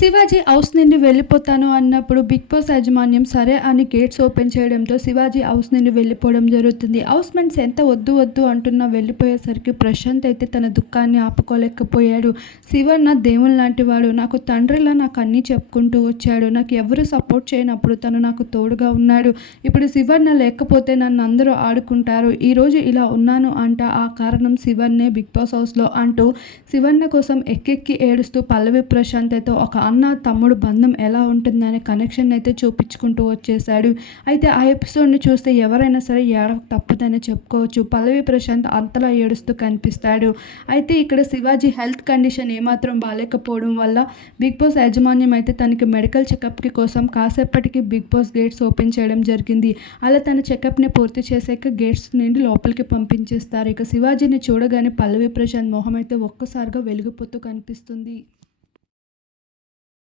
Shivaji house నుండి వెళ్ళిపోతాను అన్నప్పుడు బిగ్ బాస్ యాజమాన్యం సరే అని గేట్స్ ఓపెన్ చేయడంతో శివాజీ హౌస్ నుండి వెళ్ళిపోవడం జరుగుతుంది. హౌస్ మెంట్స్ ఎంత వద్దు వద్దు అంటున్నా వెళ్ళిపోయేసరికి ప్రశాంత్ అయితే తన దుఃఖాన్ని ఆపుకోలేకపోయాడు. శివన్న దేవుని లాంటి వాడు. నాకు తండ్రిలా నాకు అన్నీ చెప్పుకుంటూ వచ్చాడు. నాకు ఎవరు సపోర్ట్ చేయనప్పుడు తను నాకు తోడుగా ఉన్నాడు. ఇప్పుడు శివన్న లేకపోతే నన్ను అందరూ ఆడుకుంటారు. ఈరోజు ఇలా ఉన్నాను అంట ఆ కారణం శివన్నే బిగ్ బాస్ హౌస్లో అంటూ శివన్న కోసం ఎక్కెక్కి ఏడుస్తూ పల్లవి ప్రశాంత్ అయితే ఒక అన్న తమ్ముడు బంధం ఎలా ఉంటుందనే కనెక్షన్ అయితే చూపించుకుంటూ వచ్చేసాడు అయితే ఆ ఎపిసోడ్ని చూస్తే ఎవరైనా సరే ఏడవ తప్పదనే చెప్పుకోవచ్చు. పల్లవి ప్రశాంత్ అంతలా ఏడుస్తూ కనిపిస్తాడు. అయితే ఇక్కడ శివాజీ హెల్త్ కండిషన్ ఏమాత్రం బాగాలేకపోవడం వల్ల బిగ్ బాస్ యాజమాన్యం అయితే తనకి మెడికల్ చెకప్కి కోసం కాసేపటికి బిగ్ బాస్ గేట్స్ ఓపెన్ చేయడం జరిగింది. అలా తన చెకప్ని పూర్తి చేసాక గేట్స్ నుండి లోపలికి పంపించేస్తారు. ఇక శివాజీని చూడగానే పల్లవి ప్రశాంత్ మొహం అయితే ఒక్కసారిగా వెలిగిపోతూ కనిపిస్తుంది.